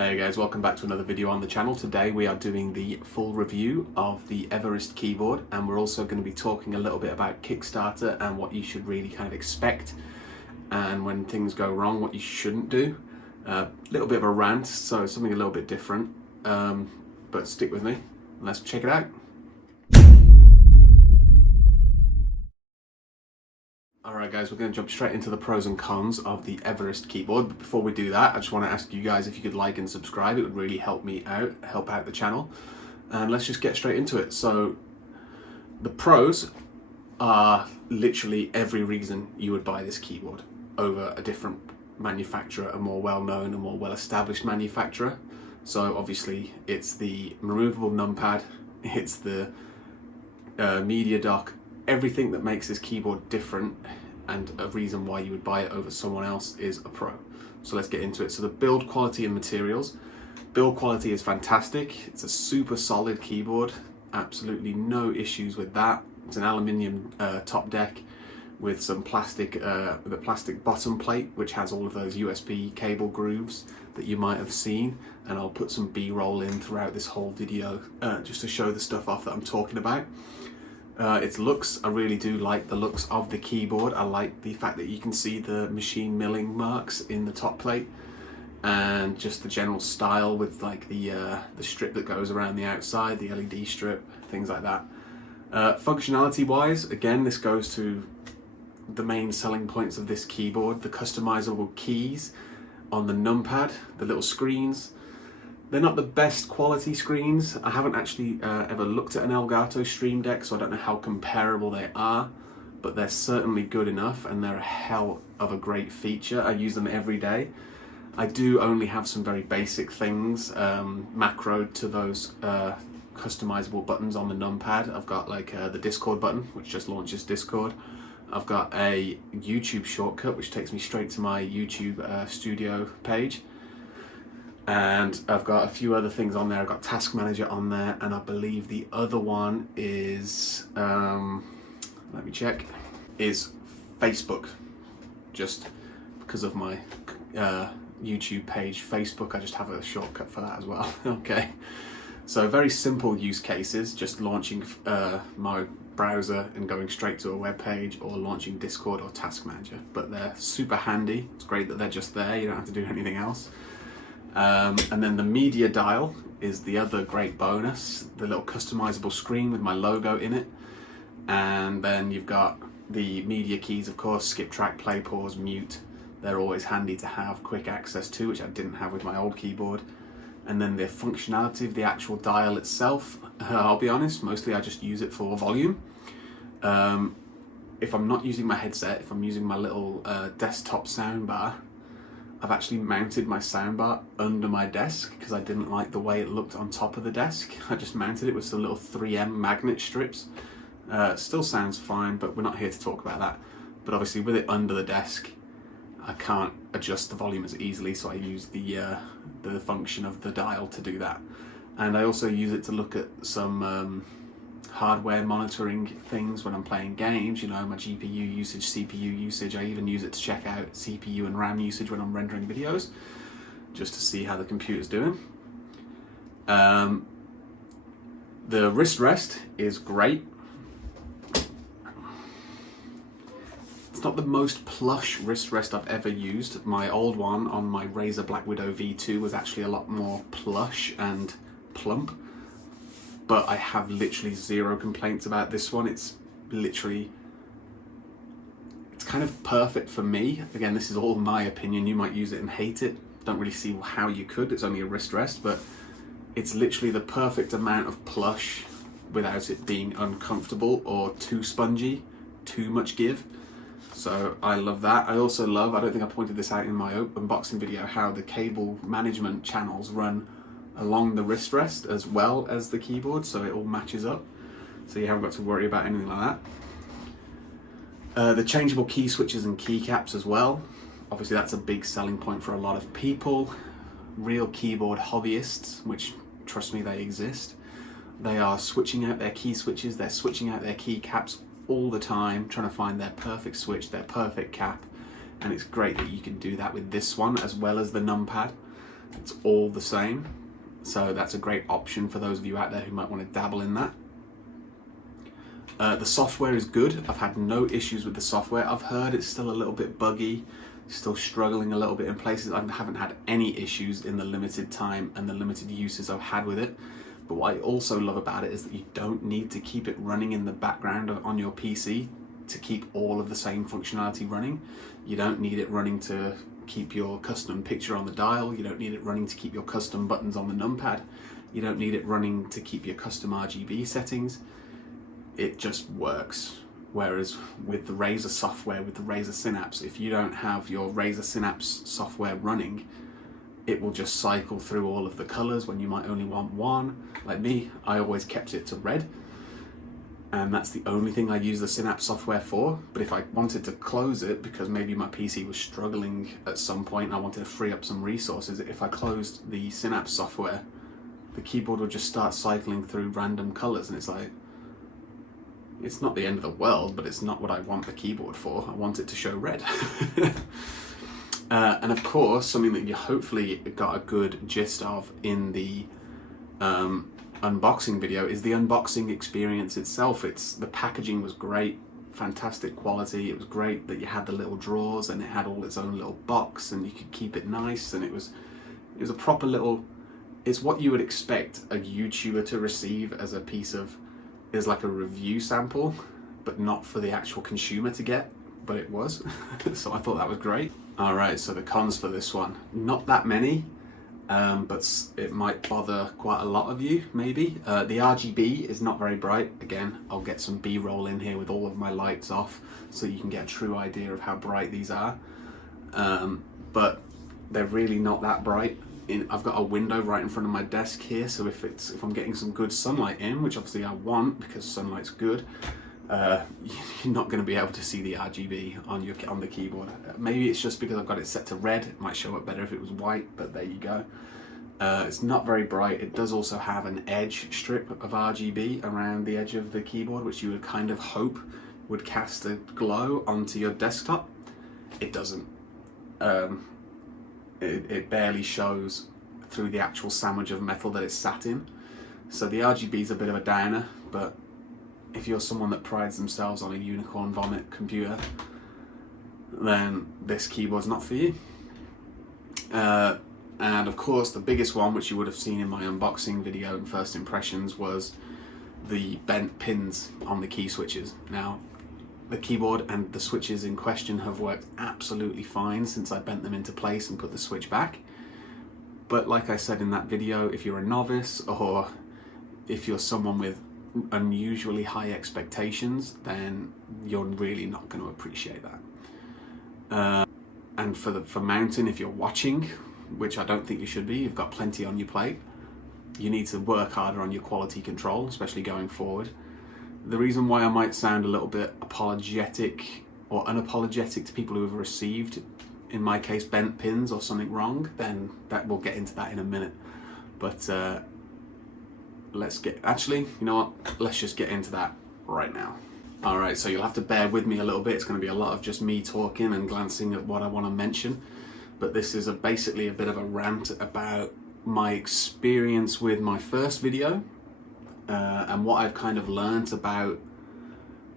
Hey guys, welcome back to another video on the channel. Today we are doing the full review of the Everest keyboard, and we're also going to be talking a little bit about Kickstarter and what you should really kind of expect, and when things go wrong, what you shouldn't do. A little bit of a rant, so something a little bit different, but stick with me and let's check it out. Alright guys, we're going to jump straight into the pros and cons of the Everest keyboard, but before we do that I just want to ask you guys if you could like and subscribe. It would really help me out, help out the channel, and let's just get straight into it. So the pros are literally every reason you would buy this keyboard over a different manufacturer, a more well-known, a more well-established manufacturer. So obviously it's the removable numpad, it's the media dock, everything that makes this keyboard different, and a reason why you would buy it over someone else is a pro. So let's get into it. So the build quality and materials. Build quality is fantastic. It's a super solid keyboard, absolutely no issues with that. It's an aluminium top deck with some plastic, with a plastic bottom plate, which has all of those USB cable grooves that you might have seen, and I'll put some B-roll in throughout this whole video just to show the stuff off that I'm talking about. Its looks, I really do like the looks of the keyboard. I like the fact that you can see the machine milling marks in the top plate, and just the general style with like the strip that goes around the outside, the LED strip, things like that. Functionality wise, again, this goes to the main selling points of this keyboard: the customizable keys on the numpad, the little screens. They're not the best quality screens. I haven't actually ever looked at an Elgato Stream Deck, so I don't know how comparable they are, but they're certainly good enough, and they're a hell of a great feature. I use them every day. I do only have some very basic things macroed to those customizable buttons on the numpad. I've got like the Discord button, which just launches Discord. I've got a YouTube shortcut, which takes me straight to my YouTube studio page. And I've got a few other things on there. I've got Task Manager on there, and I believe the other one is, let me check, is Facebook. Just because of my YouTube page, Facebook, I just have a shortcut for that as well. Okay, so very simple use cases, just launching my browser and going straight to a web page, or launching Discord or Task Manager. But they're super handy. It's great that they're just there. You don't have to do anything else. And then the media dial is the other great bonus, the little customizable screen with my logo in it. And then you've got the media keys, of course: skip, track, play, pause, mute. They're always handy to have quick access to, which I didn't have with my old keyboard. And then the functionality of the actual dial itself, I'll be honest, mostly I just use it for volume. If I'm not using my headset, if I'm using my little desktop soundbar, I've actually mounted my soundbar under my desk because I didn't like the way it looked on top of the desk. I just mounted it with some little 3M magnet strips. Still sounds fine, but we're not here to talk about that. But obviously with it under the desk, I can't adjust the volume as easily, so I use the function of the dial to do that. And I also use it to look at some hardware monitoring things when I'm playing games, you know, my GPU usage, CPU usage. I even use it to check out CPU and RAM usage when I'm rendering videos, just to see how the computer's doing. The wrist rest is great. It's not the most plush wrist rest I've ever used. My old one on my Razer Black Widow V2 was actually a lot more plush and plump, but I have literally zero complaints about this one. It's kind of perfect for me. Again, this is all my opinion. You might use it and hate it. Don't really see how you could. It's only a wrist rest, but it's literally the perfect amount of plush without it being uncomfortable or too spongy, too much give. So I love that. I also love, I don't think I pointed this out in my unboxing video, how the cable management channels run along the wrist rest as well as the keyboard, so it all matches up, so you haven't got to worry about anything like that. The changeable key switches and keycaps as well. Obviously that's a big selling point for a lot of people, real keyboard hobbyists, which, trust me, they exist. They are switching out their key switches, they're switching out their keycaps all the time, trying to find their perfect switch, their perfect cap, and it's great that you can do that with this one as well as the numpad. It's all the same. So that's a great option for those of you out there who might want to dabble in that. The software is good. I've had no issues with the software. I've heard it's still a little bit buggy, still struggling a little bit in places. I haven't had any issues in the limited time and the limited uses I've had with it. But what I also love about it is that you don't need to keep it running in the background on your PC to keep all of the same functionality running. You don't need it running to keep your custom picture on the dial. You don't need it running to keep your custom buttons on the numpad. You don't need it running to keep your custom RGB settings. It just works. Whereas with the Razer software, with the Razer Synapse, if you don't have your Razer Synapse software running, it will just cycle through all of the colors when you might only want one. Like me, I always kept it to red, and that's the only thing I use the Synapse software for. But if I wanted to close it, because maybe my PC was struggling at some point and I wanted to free up some resources, if I closed the Synapse software, the keyboard would just start cycling through random colors, and it's like, it's not the end of the world, but it's not what I want the keyboard for. I want it to show red. And of course, something that you hopefully got a good gist of in the unboxing video is the unboxing experience itself. The packaging was great, fantastic quality. It was great that you had the little drawers and it had all its own little box and you could keep it nice, and it was a proper little, it's what you would expect a YouTuber to receive as a piece of, is like a review sample, but not for the actual consumer to get, but it was. So I thought that was great. All right, so the cons for this one, not that many, but it might bother quite a lot of you, maybe. The RGB is not very bright. Again, I'll get some B-roll in here with all of my lights off so you can get a true idea of how bright these are. But they're really not that bright. I've got a window right in front of my desk here, so if I'm getting some good sunlight in, which obviously I want because sunlight's good, you're not going to be able to see the RGB on the keyboard. Maybe it's just because I've got it set to red. It might show up better if it was white, but there you go. It's not very bright. It does also have an edge strip of RGB around the edge of the keyboard, which you would kind of hope would cast a glow onto your desktop. It doesn't. It barely shows through the actual sandwich of metal that it's sat in. So the RGB is a bit of a downer, but if you're someone that prides themselves on a unicorn vomit computer, then this keyboard's not for you. And of course, the biggest one, which you would have seen in my unboxing video and first impressions, was the bent pins on the key switches. Now, the keyboard and the switches in question have worked absolutely fine since I bent them into place and put the switch back. But like I said in that video, if you're a novice or if you're someone with unusually high expectations, then you're really not going to appreciate that. And for mounting, if you're watching, which I don't think you should be, you've got plenty on your plate, you need to work harder on your quality control, especially going forward. The reason why I might sound a little bit apologetic or unapologetic to people who have received, in my case, bent pins or something wrong, then we'll get into that in a minute. But actually, you know what? Let's just get into that right now. All right, so you'll have to bear with me a little bit. It's going to be a lot of just me talking and glancing at what I want to mention. But this is basically a bit of a rant about my experience with my first video. And what I've kind of learned about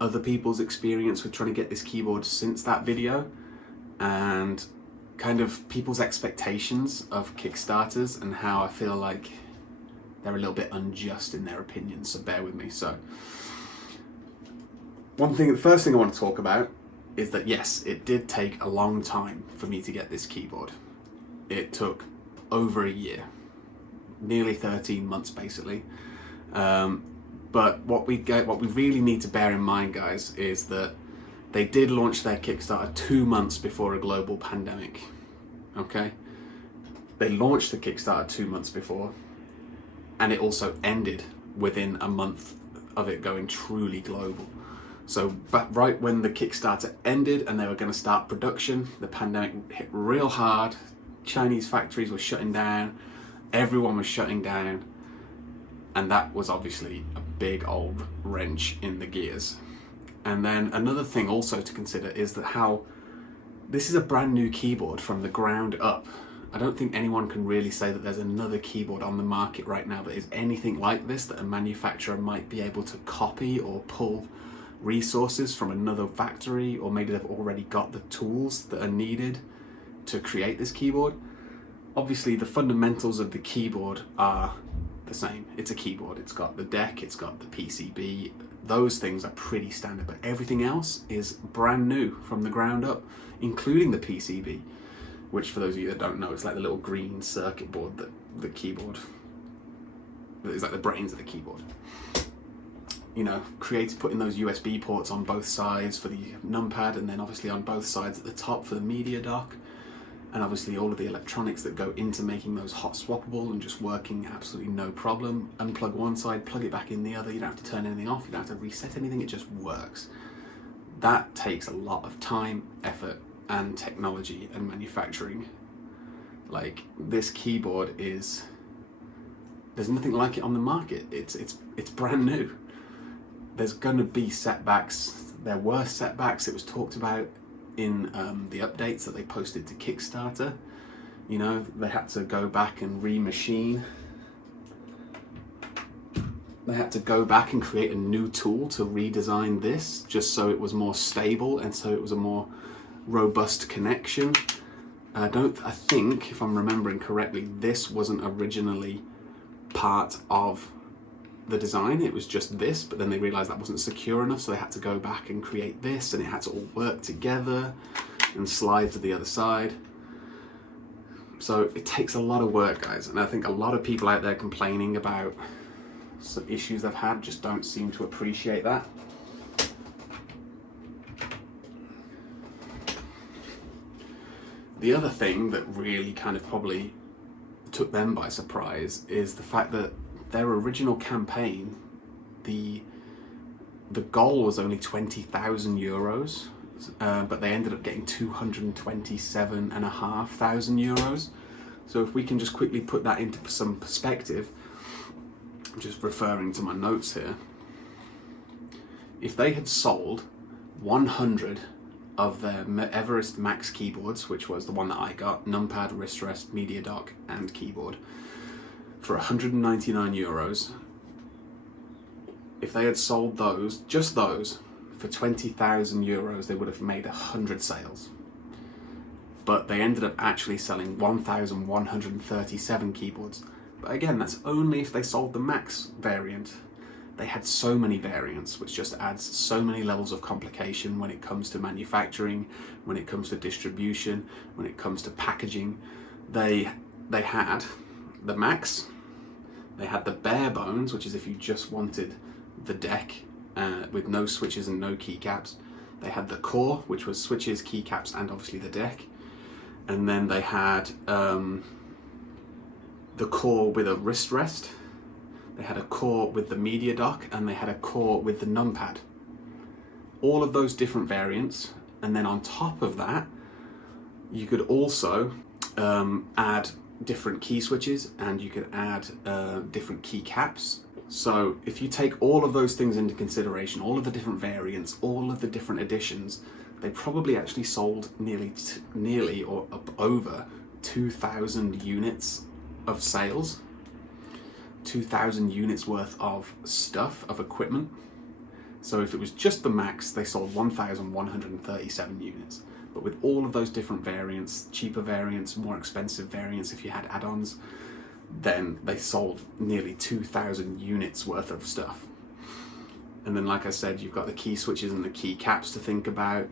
other people's experience with trying to get this keyboard since that video, and kind of people's expectations of Kickstarters and how I feel like they're a little bit unjust in their opinions, so bear with me. So the first thing I want to talk about is that yes, it did take a long time for me to get this keyboard. It took over a year, nearly 13 months basically. But what we really need to bear in mind, guys, is that they did launch their Kickstarter 2 months before a global pandemic. Okay? They launched the Kickstarter 2 months before, and it also ended within a month of it going truly global. So, but right when the Kickstarter ended and they were going to start production, the pandemic hit real hard. Chinese factories were shutting down. Everyone was shutting down. And that was obviously a big old wrench in the gears. And then another thing also to consider is that how this is a brand new keyboard from the ground up. I don't think anyone can really say that there's another keyboard on the market right now that is anything like this, that a manufacturer might be able to copy or pull resources from another factory, or maybe they've already got the tools that are needed to create this keyboard. Obviously, the fundamentals of the keyboard are the same. It's a keyboard. It's got the deck, it's got the PCB. Those things are pretty standard, but everything else is brand new from the ground up, including the PCB, which, for those of you that don't know, it's like the little green circuit board that the keyboard, that is like the brains of the keyboard. You know, putting those USB ports on both sides for the numpad, and then obviously on both sides at the top for the media dock, and obviously all of the electronics that go into making those hot swappable and just working absolutely no problem. Unplug one side, plug it back in the other. You don't have to turn anything off, you don't have to reset anything, it just works. That takes a lot of time, effort, and technology and manufacturing. Like, this keyboard there's nothing like it on the market. It's brand new. There's gonna be setbacks. There were setbacks. It was talked about in the updates that they posted to Kickstarter. You know, they had to go back and remachine. They had to go back and create a new tool to redesign this, just so it was more stable and so it was a more robust connection. I think, if I'm remembering correctly, this wasn't originally part of the design. It was just this, but then they realized that wasn't secure enough, so they had to go back and create this, and it had to all work together and slide to the other side. So it takes a lot of work, guys, and I think a lot of people out there complaining about some issues they've had just don't seem to appreciate that. The other thing that really kind of probably took them by surprise is the fact that their original campaign, the goal was only 20,000 euros, but they ended up getting 227,500 euros. So if we can just quickly put that into some perspective, I'm just referring to my notes here. If they had sold 100 of their Everest Max keyboards, which was the one that I got, numpad, wrist rest, media dock, and keyboard, for 199 euros, if they had sold those, just those, for 20,000 euros, they would have made 100 sales. But they ended up actually selling 1,137 keyboards. But again, that's only if they sold the Max variant. They had so many variants, which just adds so many levels of complication when it comes to manufacturing, when it comes to distribution, when it comes to packaging. They had the Max, they had the bare bones, which is if you just wanted the deck with no switches and no keycaps. They had the core, which was switches, keycaps, and obviously the deck. And then they had the core with a wrist rest. They had a core with the media dock, and they had a core with the numpad. All of those different variants, and then on top of that, you could also add different key switches, and you could add different key caps. So if you take all of those things into consideration, all of the different variants, all of the different editions, they probably actually sold nearly or up over 2,000 units of sales. 2,000 units worth of stuff, of equipment. So if it was just the Max, they sold 1,137 units. But with all of those different variants, cheaper variants, more expensive variants if you had add-ons, then they sold nearly 2,000 units worth of stuff. And then, like I said, you've got the key switches and the key caps to think about.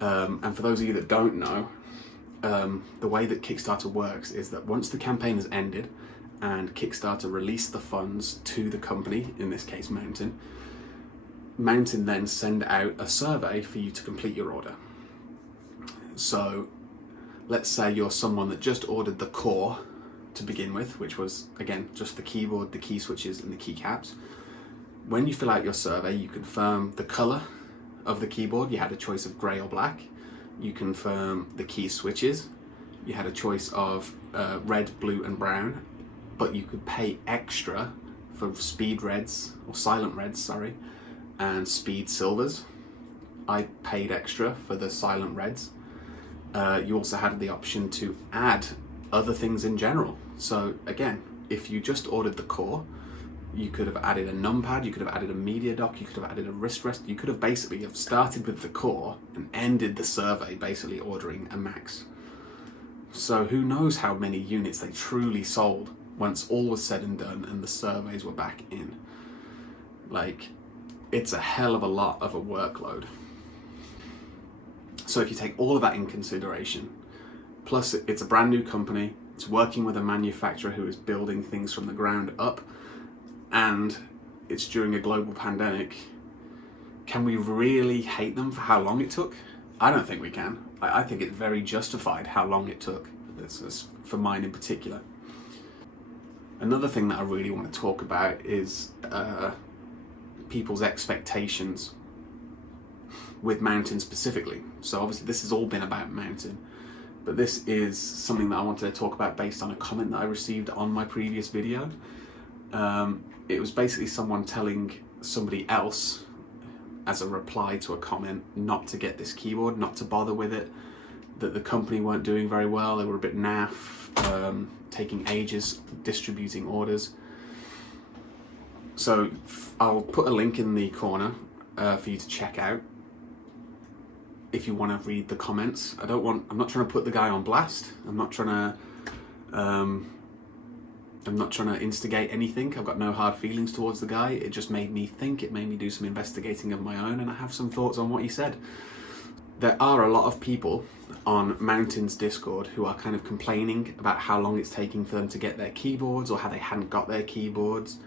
And for those of you that don't know, the way that Kickstarter works is that once the campaign has ended and Kickstarter released the funds to the company, in this case Mountain then send out a survey for you to complete your order. So let's say you're someone that just ordered the core to begin with, which was, again, just the keyboard, the key switches, and the keycaps. When you fill out your survey, you confirm the color of the keyboard. You had a choice of gray or black. You confirm the key switches. You had a choice of red, blue, and brown, but you could pay extra for speed reds, or silent reds, sorry, and speed silvers. I paid extra for the silent reds. You also had the option to add other things in general. So again, if you just ordered the core, you could have added a numpad, you could have added a media dock, you could have added a wrist rest, you could have basically have started with the core and ended the survey basically ordering a max. So who knows how many units they truly sold once all was said and done and the surveys were back in. Like, it's a hell of a lot of a workload. So if you take all of that in consideration, plus it's a brand new company, it's working with a manufacturer who is building things from the ground up, and it's during a global pandemic, can we really hate them for how long it took? I don't think we can. I think it's very justified how long it took, this is for mine in particular. Another thing that I really want to talk about is people's expectations with Mountain specifically. So obviously this has all been about Mountain, but this is something that I wanted to talk about based on a comment that I received on my previous video. It was basically someone telling somebody else as a reply to a comment not to get this keyboard, not to bother with it, that the company weren't doing very well, they were a bit naff, taking ages distributing orders. So I'll put a link in the corner for you to check out if you want to read the comments. I'm not trying to put the guy on blast. I'm not trying to instigate anything. I've got no hard feelings towards the guy. It just made me think, it made me do some investigating of my own, and I have some thoughts on what he said. There are a lot of people on Mountain's Discord who are kind of complaining about how long it's taking for them to get their keyboards, or how they hadn't got their keyboards.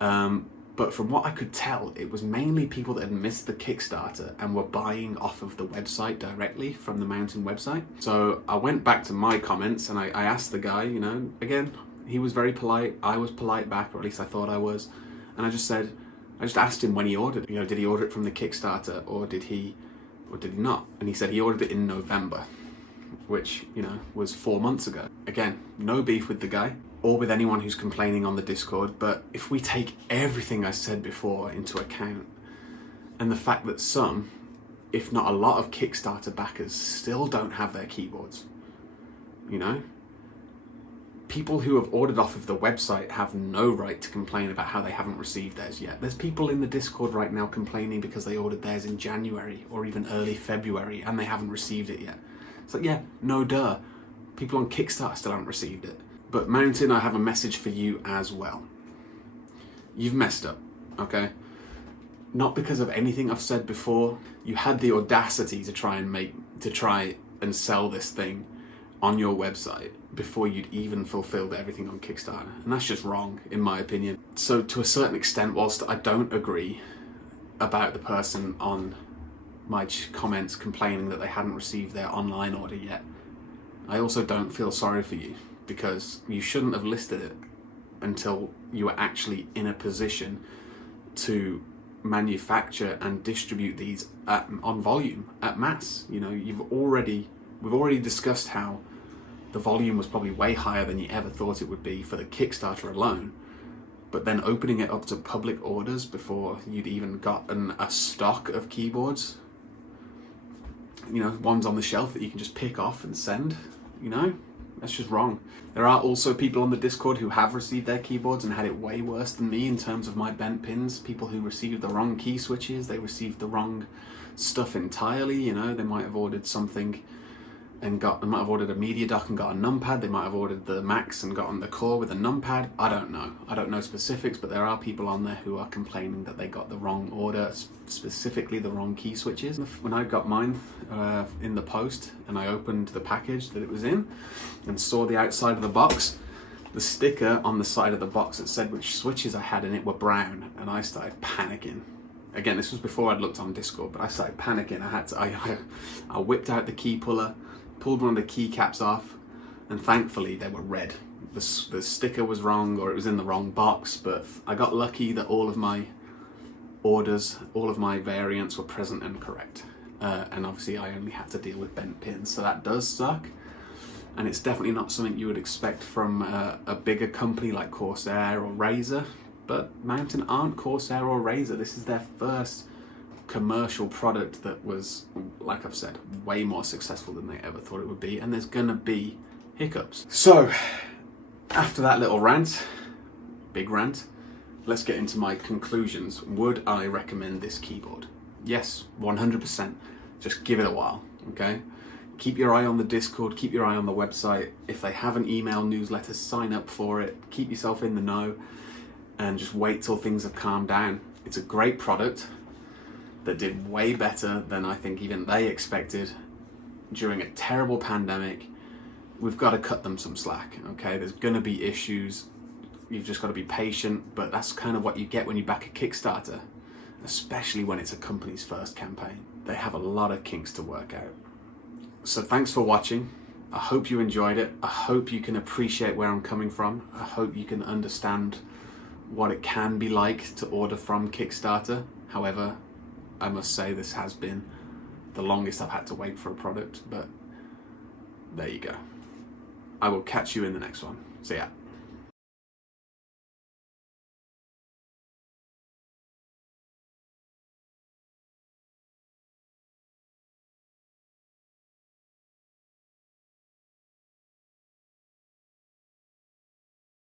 But from what I could tell, it was mainly people that had missed the Kickstarter and were buying off of the website directly from the Mountain website. So I went back to my comments and I asked the guy, you know, again, he was very polite, I was polite back, or at least I thought I was. And I just asked him when he ordered, you know, did he order it from the Kickstarter or did he not? And he said he ordered it in November, which, you know, was 4 months ago. Again, no beef with the guy or with anyone who's complaining on the Discord, but if we take everything I said before into account, and the fact that some, if not a lot of Kickstarter backers still don't have their keyboards, you know? People who have ordered off of the website have no right to complain about how they haven't received theirs yet. There's people in the Discord right now complaining because they ordered theirs in January or even early February and they haven't received it yet. It's like, yeah, no duh. People on Kickstarter still haven't received it. But Mountain, I have a message for you as well. You've messed up, okay? Not because of anything I've said before. You had the audacity to try and sell this thing on your website before you'd even fulfilled everything on Kickstarter. And that's just wrong, in my opinion. So to a certain extent, whilst I don't agree about the person on my comments complaining that they hadn't received their online order yet, I also don't feel sorry for you, because you shouldn't have listed it until you were actually in a position to manufacture and distribute these on volume, at mass. You know, we've already discussed how the volume was probably way higher than you ever thought it would be for the Kickstarter alone, but then opening it up to public orders before you'd even gotten a stock of keyboards, you know, ones on the shelf that you can just pick off and send, you know, that's just wrong. There are also people on the Discord who have received their keyboards and had it way worse than me in terms of my bent pins. People who received the wrong key switches, they received the wrong stuff entirely, you know, they might have ordered something and they might have ordered a media dock and got a numpad, they might have ordered the max and gotten the core with a numpad. I don't know specifics, but there are people on there who are complaining that they got the wrong order, specifically the wrong key switches. When I got mine in the post and I opened the package that it was in and saw the outside of the box, the sticker on the side of the box that said which switches I had in it were brown, and I started panicking. Again, this was before I'd looked on Discord, but I started panicking. I whipped out the key puller, pulled one of the keycaps off, and thankfully they were red. The sticker was wrong, or it was in the wrong box, but I got lucky that all of my orders, all of my variants were present and correct. And obviously I only had to deal with bent pins, so that does suck. And it's definitely not something you would expect from a bigger company like Corsair or Razer, but Mountain aren't Corsair or Razer. This is their first commercial product that was, like I've said, way more successful than they ever thought it would be, and there's gonna be hiccups. So, after that little rant, big rant, let's get into my conclusions. Would I recommend this keyboard? Yes, 100%. Just give it a while, okay? Keep your eye on the Discord, keep your eye on the website. If they have an email newsletter, sign up for it. Keep yourself in the know and just wait till things have calmed down. It's a great product that did way better than I think even they expected during a terrible pandemic. We've got to cut them some slack, okay? There's gonna be issues. You've just got to be patient, but that's kind of what you get when you back a Kickstarter, especially when it's a company's first campaign. They have a lot of kinks to work out. So thanks for watching. I hope you enjoyed it. I hope you can appreciate where I'm coming from. I hope you can understand what it can be like to order from Kickstarter. However, I must say this has been the longest I've had to wait for a product, but there you go. I will catch you in the next one. See ya.